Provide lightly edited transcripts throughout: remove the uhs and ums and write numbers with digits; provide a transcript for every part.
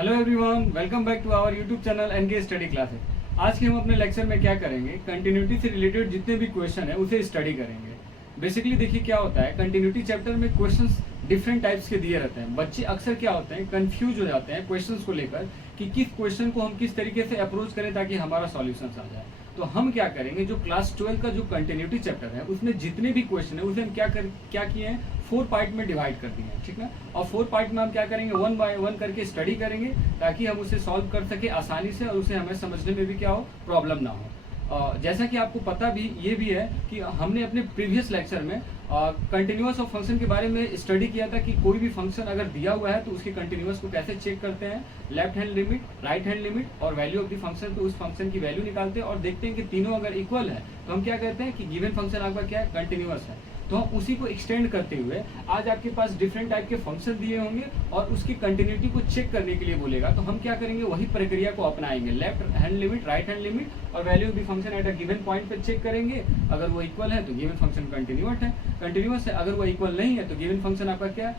Hello everyone, welcome back to our YouTube channel NK study classes. आज के हम अपने लेक्चर में क्या करेंगे, कंटिन्यूटी से रिलेटेड जितने भी क्वेश्चन है उसे स्टडी करेंगे। बेसिकली देखिए क्या होता है, कंटिन्यूटी चैप्टर में क्वेश्चंस डिफरेंट टाइप्स के दिए रहते हैं। बच्चे अक्सर क्या होते हैं, कंफ्यूज हो जाते हैं क्वेश्चंस को लेकर कि किस क्वेश्चन को हम किस तरीके से अप्रोच करें ताकि हमारा सॉल्यूशन आ जाए। तो हम क्या करेंगे, जो क्लास 12 का जो कंटिन्यूटी चैप्टर है उसमें जितने भी क्वेश्चन है उसे हम क्या किए हैं, 4 पार्ट में डिवाइड कर दिए हैं, ठीक है। और 4 पार्ट में हम क्या करेंगे, 1 बाय 1 करके स्टडी करेंगे ताकि हम उसे सॉल्व कर सके आसानी से और उसे हमें समझने में भी क्या हो, प्रॉब्लम ना हो। जैसा कि आपको पता भी ये भी है कि हमने अपने प्रीवियस लेक्चर में कंटिन्यूअस ऑफ फंक्शन के बारे में स्टडी किया था कि कोई भी फंक्शन अगर दिया हुआ है तो उसके कंटिन्यूअस को कैसे चेक करते हैं। Left hand limit, right hand limit और वैल्यू ऑफ द फंक्शन, तो उस फंक्शन की वैल्यू निकालते हैं और देखते हैं कि तीनों अगर इक्वल है तो हम क्या कहते हैं कि गिवन फंक्शन आपका क्या है, कंटिन्यूअस है। तो हम उसी को एक्सटेंड करते हुए आज आपके पास डिफरेंट टाइप के फंक्शन दिए होंगे और उसकी कंटिन्यूटी को चेक करने के लिए बोलेगा, तो हम क्या करेंगे, वही प्रक्रिया को अपनाएंगे। Left hand limit, right hand limit और value of the function at a given point पे चेक करेंगे। अगर वो इक्वल है तो गिवन फंक्शन कंटिन्यूअस है, अगर वो इक्वल नहीं है तो गिवन फंक्शन आपका क्या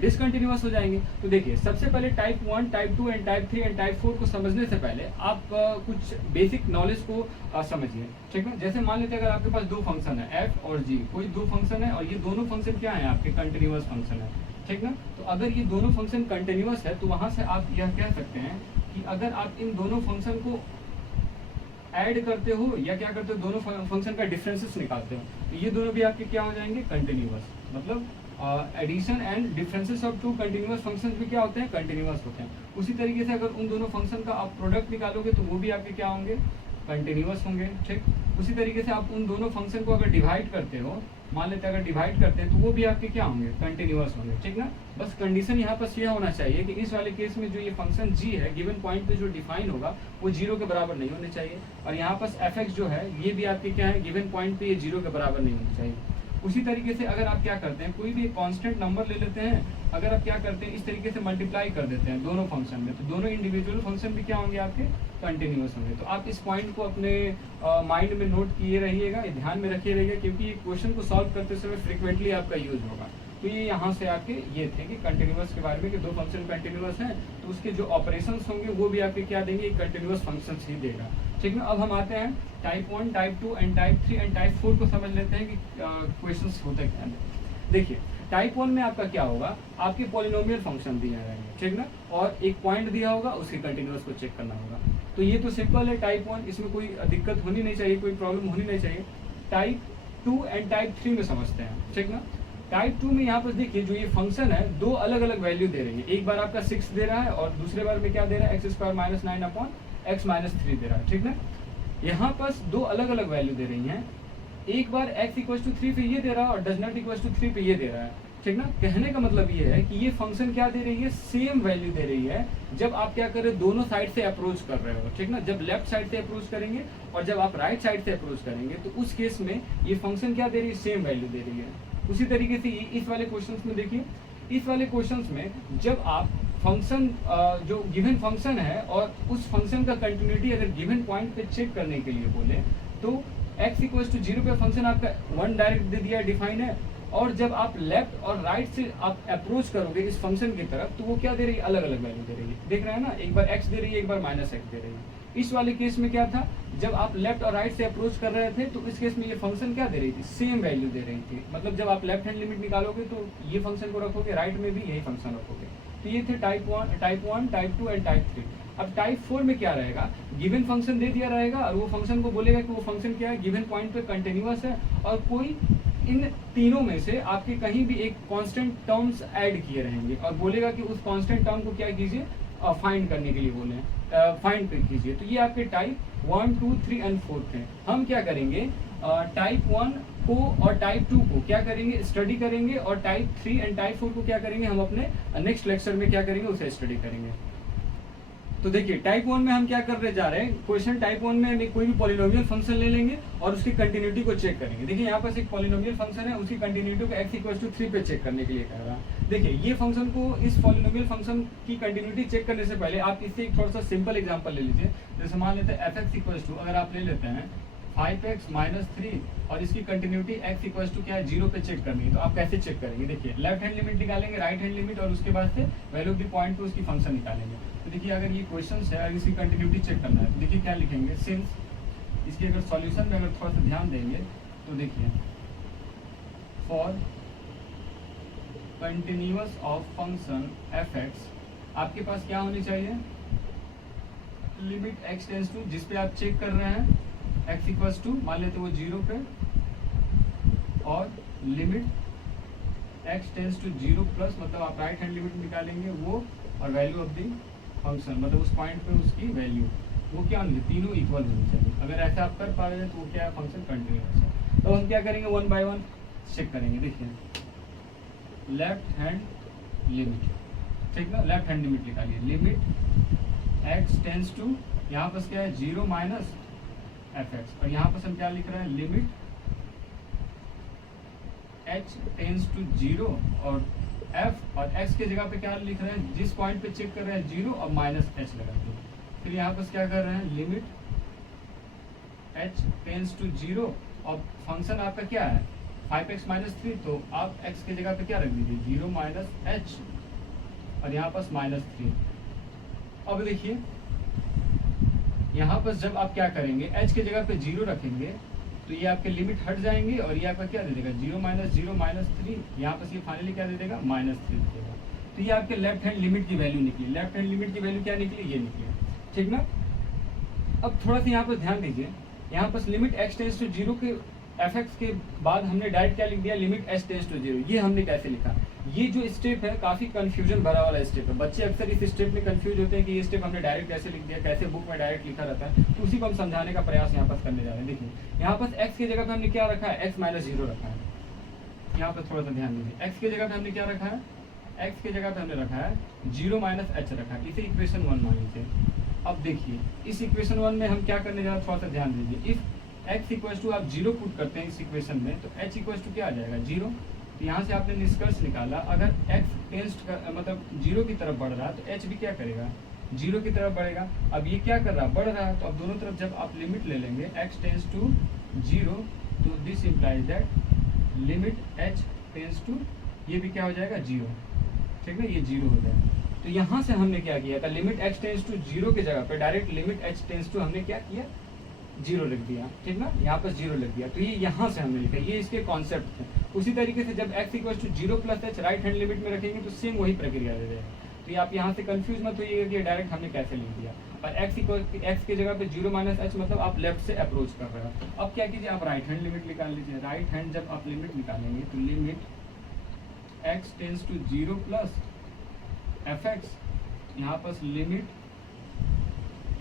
डिसकंटिन्यूअस हो जाएंगे। तो देखिए सबसे पहले type 1, type 2 and type 3 and type 4 को समझने से पहले आप कुछ बेसिक नॉलेज को समझिए, ठीक है। जैसे मान लेते हैं अगर आपके पास दो फंक्शन है f और g, कोई दो फंक्शन है और ये दोनों फंक्शन क्या है, आपके कंटिन्यूअस फंक्शन है, ठीक ना। तो अगर ये दोनों फंक्शन कंटिन्यूअस है तो वहां से आप यह कह सकते हैं कि अगर आप इन दोनों फंक्शन को ऐड करते हो या क्या करते हो, दोनों फंक्शन का डिफरेंसेस निकालते हो, तो ये दोनों भी आपके क्या हो जाएंगे, कंटिन्यूअस। मतलब addition and differences of two continuous functions भी क्या होते हैं, कंटिन्यूअस होते हैं। उसी तरीके से अगर उन दोनों फंक्शन का आप प्रोडक्ट निकालोगे तो वो भी आपके क्या होंगे, कंटिन्यूअस होंगे, ठीक। उसी तरीके से आप उन दोनों फंक्शन को अगर डिवाइड करते हो, मान लेते हैं अगर डिवाइड करते हैं तो वो भी आपके क्या होंगे, कंटिन्यूअस होंगे, ठीक ना। बस कंडीशन यहाँ पर यह होना चाहिए कि इस वाले केस में जो ये फंक्शन g है गिवन पॉइंट पे जो डिफाइन होगा वो 0 के बराबर नहीं होने चाहिए, और यहाँ पर fx जो है ये भी आपके क्या है, गिवन पॉइंट पे ये 0 के बराबर नहीं होने चाहिए। उसी तरीके से अगर आप क्या करते हैं, कोई भी कांस्टेंट नंबर ले लेते हैं, अगर आप क्या करते हैं इस तरीके से मल्टीप्लाई कर देते हैं दोनों फंक्शन में, तो दोनों इंडिविजुअल फंक्शन भी क्या होंगे, आपके कंटिन्यूअस होंगे। तो आप इस पॉइंट को अपने माइंड में नोट किए रहिएगा, ध्यान में रखे रहिएगा, क्योंकि ये क्वेश्चन को सॉल्व करते समय फ्रिक्वेंटली आपका यूज होगा। तो ये यहाँ से आपके ये थे कि कंटिन्यूअस के बारे में कि दो फंक्शन कंटिन्यूअस हैं तो उसके जो ऑपरेशंस होंगे वो भी आपके क्या देंगे, कंटिन्यूअस फंक्शंस ही देगा, ठीक है। अब हम आते हैं type 1, type 2 and type 3 and type 4 को समझ लेते हैं कि क्वेश्चंस होते क्या हैं। देखिए टाइप 1 में आपका क्या होगा, आपके पॉलिनोमियल फंक्शन दिए रहेंगे, ठीक ना, और एक पॉइंट दिया होगा, उसके कंटिन्यूअस को चेक करना होगा। तो ये तो सिंपल है टाइप 1, इसमें कोई दिक्कत होनी नहीं चाहिए, कोई प्रॉब्लम होनी नहीं चाहिए। टाइप 2 एंड टाइप 3 में समझते हैं, ठीक ना। टाइप 2 में यहाँ पर देखिए जो ये फंक्शन है दो अलग अलग वैल्यू दे रही है, एक बार आपका 6 दे रहा है और दूसरे बार में क्या दे रहा है, x² - 9 अपॉन x - 3 दे रहा है, ठीक ना। यहाँ पर दो अलग अलग वैल्यू दे रही हैं, एक बार x = 3 पे ये दे रहा है और डज नॉट = 3 पे ये दे रहा है, ठीक ना। कहने का मतलब ये है कि ये फंक्शन क्या दे रही है, सेम वैल्यू दे रही है जब आप क्या कर रहे हो, दोनों साइड से अप्रोच कर रहे हो, ठीक ना। जब लेफ्ट साइड से अप्रोच करेंगे और जब आप राइट साइड से अप्रोच करेंगे तो उस केस में ये फंक्शन क्या दे रही है, सेम वैल्यू दे रही है। उसी तरीके से इस वाले क्वेश्चंस में देखिए, इस वाले क्वेश्चंस में जब आप फंक्शन जो गिवन फंक्शन है और उस फंक्शन का कंटिन्यूटी अगर गिवन पॉइंट पे चेक करने के लिए बोले तो x = 0 पे फंक्शन आपका 1 डायरेक्ट दे दिया, डिफाइन है, और जब आप लेफ्ट और राइट से आप अप्रोच करोगे इस फंक्शन की तरफ तो वो क्या दे रही है, अलग अलग वैल्यू दे रही है, देख रहे हैं ना, एक बार x दे रही है, एक बार -x दे रही है। इस वाले केस में क्या था, जब आप लेफ्ट और राइट से अप्रोच कर रहे थे तो इस केस में ये फंक्शन क्या दे रही थी, सेम वैल्यू दे रही थी। मतलब जब आप लेफ्ट हैंड लिमिट निकालोगे तो ये फंक्शन को रखोगे, राइट में भी यही फंक्शन रखोगे। तो ये थे टाइप 1, टाइप 2 एंड टाइप 3। अब टाइप 4 में क्या रहेगा, गिवन फंक्शन दे दिया रहेगा और वो फंक्शन को बोलेगा कि वो फंक्शन क्या है, गिवन पॉइंट पे कंटिन्यूअस है और कोई इन तीनों में से आपके कहीं भी एक कांस्टेंट टर्म्स ऐड किए रहेंगे और बोलेगा कि उस कांस्टेंट टर्म को क्या कीजिए, फाइंड करने के लिए बोले, फाइंड कीजिए। तो ये आपके टाइप 1, 2, 3 एंड 4 थे। हम क्या करेंगे, टाइप 1 को और टाइप 2 को क्या करेंगे, स्टडी करेंगे, और टाइप 3 एंड टाइप 4 को क्या करेंगे, हम अपने नेक्स्ट लेक्चर में क्या करेंगे, उसे स्टडी करेंगे। तो देखिए टाइप 1 में हम क्या करने जा रहे हैं, क्वेश्चन टाइप 1 में हम कोई भी पॉलिनोमियल फंक्शन ले लेंगे और उसकी कंटिन्यूटी को चेक करेंगे। देखिए यहाँ पास एक पॉलिनोमियल फंक्शन है, उसकी कंटिन्यूटी को x = 3 पे चेक करने के लिए कह रहा है। देखिए ये फंक्शन को, इस पॉलिनोमियल फंक्शन की कंटिन्यूटी चेक करने से पहले आप इससे एक थोड़ा सा सिंपल एग्जांपल ले लीजिए। जैसे मान लेते हैं fx = अगर आप ले लेते हैं 5x माइनस 3 और इसकी कंटिन्यूटी x इक्वल टू क्या है 0 पे चेक करनी है। तो आप कैसे चेक करेंगे, देखिए लेफ्ट हैंड लिमिट निकालेंगे, राइट हैंड लिमिट, और उसके बाद से वैल्यू ऑफ द पॉइंट पे उसकी फंक्शन निकालेंगे। तो देखिए अगर ये क्वेश्चन है और इसकी कंटिन्यूटी चेक करना है तो देखिए क्या लिखेंगे, सिंस इसके अगर सॉल्यूशन में अगर थोड़ा सा ध्यान देंगे तो देखिए for continuous of function fx आपके पास क्या होनी चाहिए, लिमिट x टेंस टू, जिस पे आप चेक कर रहे हैं x इक्वल्स टू मान लेते वो 0 पे, और limit x tends to 0 plus, मतलब आप राइट हैंड लिमिट निकालेंगे वो, और वैल्यू ऑफ द फंक्शन मतलब उस पॉइंट पे उसकी वैल्यू, वो क्या होंगे, तीनों इक्वल होनी चाहिए। अगर ऐसा आप कर पा रहे हैं तो वो क्या है, फंक्शन कंटिन्यूअस है। तो हम क्या करेंगे, 1 बाय 1 चेक करेंगे। देखिए लेफ्ट हैंड लिमिट, ठीक ना, लेफ्ट हैंड लिमिट निकालिए, लिमिट x टेंस टू, यहाँ पर क्या है 0 माइनस fx, और यहाँ पर हम क्या लिख रहे हैं, लिमिट h टेंस टू 0 और f और x के जगह पे क्या लिख रहे हैं, जिस पॉइंट पे चेक कर रहे हैं 0 और माइनस h लगा दें। फिर यहाँ पर क्या कर रहे हैं, लिमिट h टेंस टू 0 और फंक्शन आपका क्या है 5x माइनस 3, तो आप x के जगह पे क्या रख दीजिए 0 माइनस h, और यहाँ पर माइनस 3। अब देखिए यहाँ पर जब आप क्या करेंगे, h के जगह पे 0 रखेंगे तो ये आपके लिमिट हट जाएंगे, और ये आपका क्या दे देगा 0 माइनस 3, यहाँ पर ये फाइनली क्या दे देगा -3 दे देगा। तो ये आपके लेफ्ट हैंड लिमिट की वैल्यू निकली, लेफ्ट हैंड लिमिट की वैल्यू क्या निकली, ये निकली, ठीक ना। अब थोड़ा सा यहाँ पर ध्यान दीजिए, यहाँ पर लिमिट x टेंस टू 0 के fx के बाद हमने डायरेक्ट क्या लिख दिया, लिमिट h टेंस टू 0। ये हमने कैसे लिखा, ये जो स्टेप है काफी कंफ्यूजन भरा वाला स्टेप है, बच्चे अक्सर इस स्टेप में कंफ्यूज होते हैं कि ये स्टेप हमने डायरेक्ट कैसे लिख दिया, कैसे बुक में डायरेक्ट लिखा रहता है, तो उसी को हम समझाने का प्रयास यहाँ पर करने जा रहे हैं। देखिए यहाँ पर x की जगह पे हमने क्या रखा है, x माइनस 0 रखा है। यहाँ पर थोड़ा सा ध्यान दीजिए, x की जगह पे हमने क्या रखा है, x की जगह पे हमने रखा है 0 माइनस h रखा है, इसे इक्वेशन 1 मान लीजिए। अब देखिए इस इक्वेशन 1 में हम क्या करने जा रहे हैं, थोड़ा सा ध्यान दीजिए, इफ x इक्वल टू आप 0 पुट करते हैं इस इक्वेशन में तो h इक्वल टू क्या आ जाएगा 0। तो यहाँ से आपने निष्कर्ष निकाला, अगर x टेंस मतलब 0 की तरफ बढ़ रहा है तो h भी क्या करेगा 0 की तरफ बढ़ेगा। अब ये क्या कर रहा है, बढ़ रहा है, तो अब दोनों तरफ जब आप लिमिट ले लेंगे x टेंस टू 0, तो this implies that limit h tends to, ये भी क्या हो जाएगा 0, ठीक है, ये 0 हो जाएगा। तो यहाँ से हमने क्या किया था, लिमिट x टेंस टू 0 की जगह पे direct limit h tends to हमने क्या किया 0 लिख दिया, ठीक ना, यहाँ पर 0 लिख दिया। तो ये यहाँ से हमने लिखा, ये इसके कॉन्सेप्ट थे। उसी तरीके से जब x equal to 0 plus h right hand limit में रखेंगे तो सेम वही प्रक्रिया दे देगा। तो ये आप यहाँ से कंफ्यूज मत होइएगा कि डायरेक्ट हमने कैसे लिख दिया, और x की जगह पे 0 माइनस h मतलब आप लेफ्ट से अप्रोच कर रहे हो। अब क्या कीजिए, आप राइट हैंड लिमिट निकाल लीजिए। राइट हैंड जब आप लिमिट निकालेंगे तो limit x tends to 0 plus fx, यहाँ पर लिमिट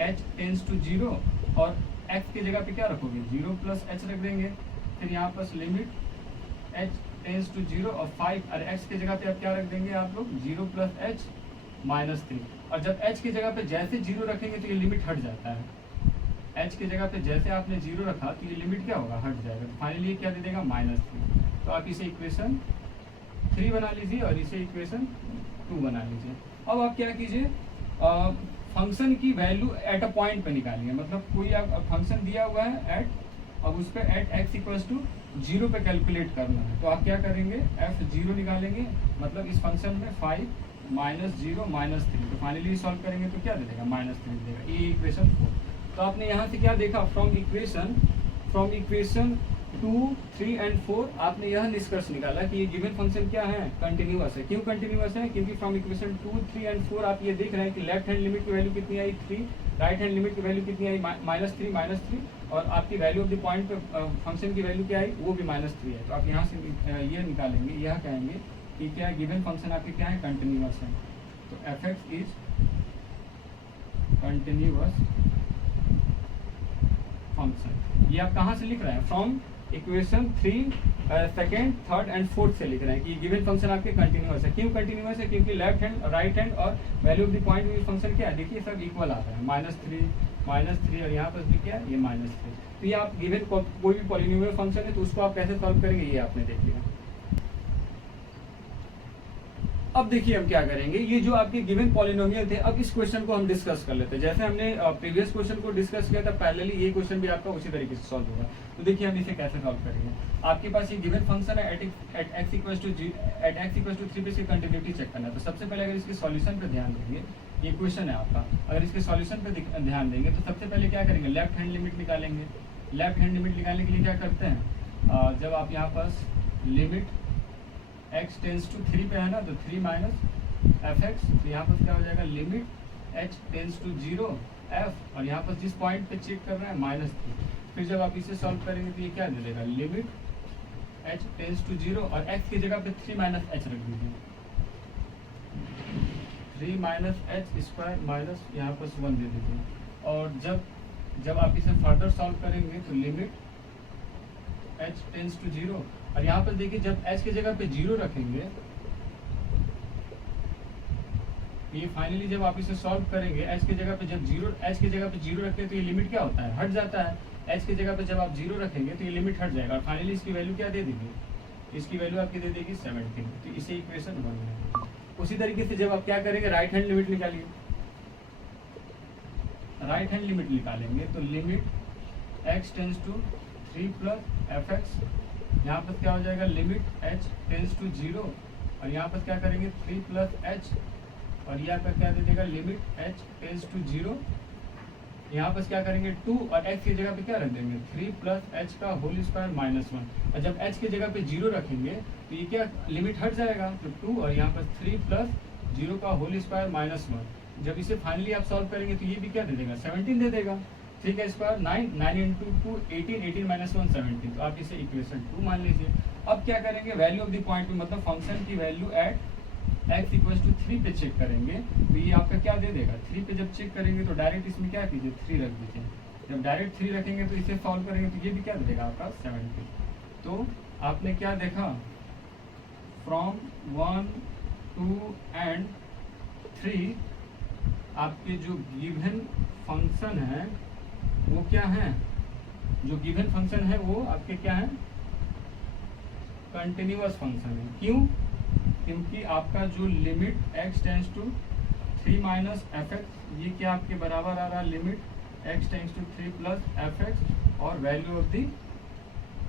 h टेंस टू 0 और x की जगह पे क्या रखोगे 0 प्लस h रख देंगे। फिर यहाँ पर लिमिट h टेंस टू 0 और 5, और x की जगह पे आप क्या रख देंगे आप लोग 0 प्लस h माइनस 3, और जब h की जगह पे जैसे 0 रखेंगे तो ये लिमिट हट जाता है। h की जगह पे जैसे आपने 0 रखा तो ये लिमिट क्या होगा, हट जाएगा। तो फाइनली क्या दे देगा -3। तो आप इसे इक्वेशन 3 बना लीजिए और इसे इक्वेशन 2 बना लीजिए। अब आप क्या कीजिए, फंक्शन की वैल्यू एट अ पॉइंट पे निकालिए, मतलब कोई आप फंक्शन दिया हुआ है एट, अब उस पर एट x इक्वल्स टू 0 पे कैलकुलेट करना है। तो आप क्या करेंगे, f0 निकालेंगे, मतलब इस फंक्शन में 5 माइनस 0 माइनस 3, तो फाइनली सॉल्व करेंगे तो क्या दे देगा -3 देगा। ये इक्वेशन 4। तो आपने यहाँ से क्या देखा, फ्रॉम इक्वेशन 2, 3 एंड 4 आपने यह निष्कर्ष निकाला कि ये गिवन फंक्शन क्या है, कंटिन्यूअस है। क्यों कंटिन्यूअस है, क्योंकि फ्रॉम इक्वेशन 2, 3 एंड 4 आप ये देख रहे हैं कि लेफ्ट हैंड लिमिट की वैल्यू कितनी आई 3, राइट हैंड लिमिट की वैल्यू कितनी आई -3, और आपकी वैल्यू ऑफ द पॉइंट पे फंक्शन की वैल्यू क्या आई, वो भी -3 है। तो आप यहाँ से ये निकालेंगे, यह कहेंगे कि क्या गिवन फंक्शन आपके क्या है, कंटिन्यूअस है। तो fx इज कंटिन्यूअस फंक्शन। ये आप कहाँ से लिख रहे हैं, from equation 3, second, third and fourth से लिख रहे हैं कि गिवन फंक्शन आपके कंटिन्यूअस है। क्यों कंटिन्यूअस है, क्योंकि लेफ्ट हैंड, राइट हैंड और वैल्यू ऑफ द पॉइंट में फंक्शन क्या है, देखिए सब इक्वल आता है, -3 और यहाँ पर भी क्या है, ये -3। तो ये आप गिवन कोई भी पॉलिनोमियल फंक्शन है तो उसको आप कैसे सॉल्व करेंगे, ये आपने देख लिया। अब देखिए हम क्या करेंगे, ये जो आपके गिवन पॉलिनोमियल थे, अब इस क्वेश्चन को हम डिस्कस कर लेते हैं। जैसे हमने प्रीवियस क्वेश्चन को डिस्कस किया था पैरेलली, ये क्वेश्चन भी आपका उसी तरीके से सॉल्व होगा। तो देखिए हम इसे कैसे सॉल्व करेंगे। आपके पास ये गिवन फंक्शन है एट एक्स इक्वल टू 3 पे इसकी कंटिन्यूटी चेक करना है। तो सबसे पहले अगर इसके सॉल्यूशन पे ध्यान देंगे, ये क्वेश्चन है आपका, अगर इसके सॉल्यूशन पे ध्यान देंगे तो सबसे पहले क्या करेंगे, लेफ्ट हैंड लिमिट निकालेंगे। लेफ्ट हैंड लिमिट निकालने के लिए क्या करते हैं, जब आप यहाँ पास लिमिट x टेंस टू 3 पे है ना, तो 3 माइनस एफ एक्स, तो यहाँ पर क्या हो जाएगा, limit h tends to 0 f, और यहाँ पर जिस पॉइंट पे चेक कर रहे हैं -3। फिर जब आप इसे सॉल्व करेंगे तो ये क्या दे देगा, लिमिट h टेंस टू 0 और x की जगह पे 3 माइनस h रख दीजिए, 3 माइनस h स्क्वायर माइनस यहाँ पर 1 दे दीजिए। और जब आप इसे फर्दर सॉल्व करेंगे तो लिमिट h टेंस टू 0, और यहाँ पर देखिए जब h की जगह पे 0 रखेंगे, ये फाइनली जब आप इसे सॉल्व करेंगे h की जगह पे जब 0 रखते हैं तो ये लिमिट क्या होता है, हट जाता है। h की जगह पे जब आप 0 रखेंगे तो ये लिमिट हट जाएगा, और फाइनली इसकी वैल्यू क्या दे देगी, इसकी वैल्यू आपकी दे देगी 17। तो इसे इक्वेशन 1 है। उसी तरीके से जब आप क्या करेंगे, राइट हैंड लिमिट निकालिए। राइट हैंड लिमिट निकालेंगे तो limit x tends to 3 plus F X, यहाँ पर क्या हो जाएगा, लिमिट h टेंस टू 0, और यहाँ पर क्या करेंगे 3 प्लस h, और यहाँ पर क्या दे देगा, लिमिट h टेंस टू 0, यहाँ पर क्या करेंगे 2, और x की जगह पे क्या रख देंगे 3 प्लस h का होल स्क्वायर -1, और जब h की जगह पे 0 रखेंगे तो ये क्या लिमिट हट जाएगा, तो 2, और यहाँ पर 3 प्लस 0 का होल स्क्वायर -1। जब इसे फाइनली आप सॉल्व करेंगे तो ये भी क्या दे देगा, 17 दे देगा। 3 का स्क्वायर 9, 9 इंटू 2 18, 18 माइनस 1 17। तो आप इसे इक्वेशन 2 मान लीजिए। अब क्या करेंगे, वैल्यू ऑफ द पॉइंट, मतलब फंक्शन की value at x equal to 3 पे चेक करेंगे तो ये आपका क्या दे देगा, 3 पे जब चेक करेंगे तो डायरेक्ट इसमें क्या कीजिए 3 रख दीजिए। जब डायरेक्ट 3 रखेंगे तो इसे सॉल्व करेंगे तो ये भी क्या दे देगा आपका 17। तो आपने क्या देखा, फ्रॉम 1 2 एंड 3 आपके जो गिवन फंक्शन है वो क्या है, जो गिवन फंक्शन है वो आपके क्या है, कंटिन्यूअस फंक्शन है। क्यों, क्योंकि आपका जो limit x tends to 3 minus F X, ये क्या आपके बराबर आ रहा है, limit x tends to 3 plus F X और वैल्यू ऑफ द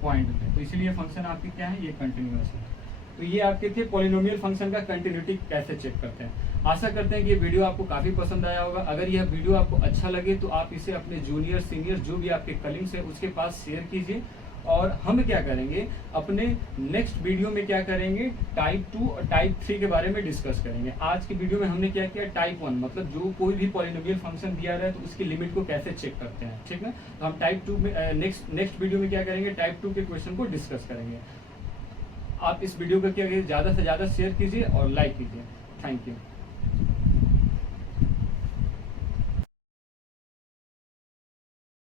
पॉइंट पे। तो इसीलिए फंक्शन आपकी क्या है, ये कंटिन्यूअस है। तो ये आपके थे पॉलिनोमियल फंक्शन का कंटिन्यूटी कैसे चेक करते हैं। आशा करते हैं कि ये वीडियो आपको काफ़ी पसंद आया होगा। अगर यह वीडियो आपको अच्छा लगे तो आप इसे अपने जूनियर सीनियर जो भी आपके कलीग्स हैं उसके पास शेयर कीजिए। और हम क्या करेंगे, अपने नेक्स्ट वीडियो में क्या करेंगे, टाइप 2 और टाइप 3 के बारे में डिस्कस करेंगे। आज की वीडियो में हमने क्या किया, टाइप 1 मतलब जो कोई भी पॉलिनोमियल फंक्शन दिया रहा है तो उसकी लिमिट को कैसे चेक करते हैं, ठीक है। तो हम टाइप 2 में नेक्स्ट वीडियो में क्या करेंगे, टाइप 2 के क्वेश्चन को डिस्कस करेंगे। आप इस वीडियो को क्या ज़्यादा से ज़्यादा शेयर कीजिए और लाइक कीजिए। Thank you.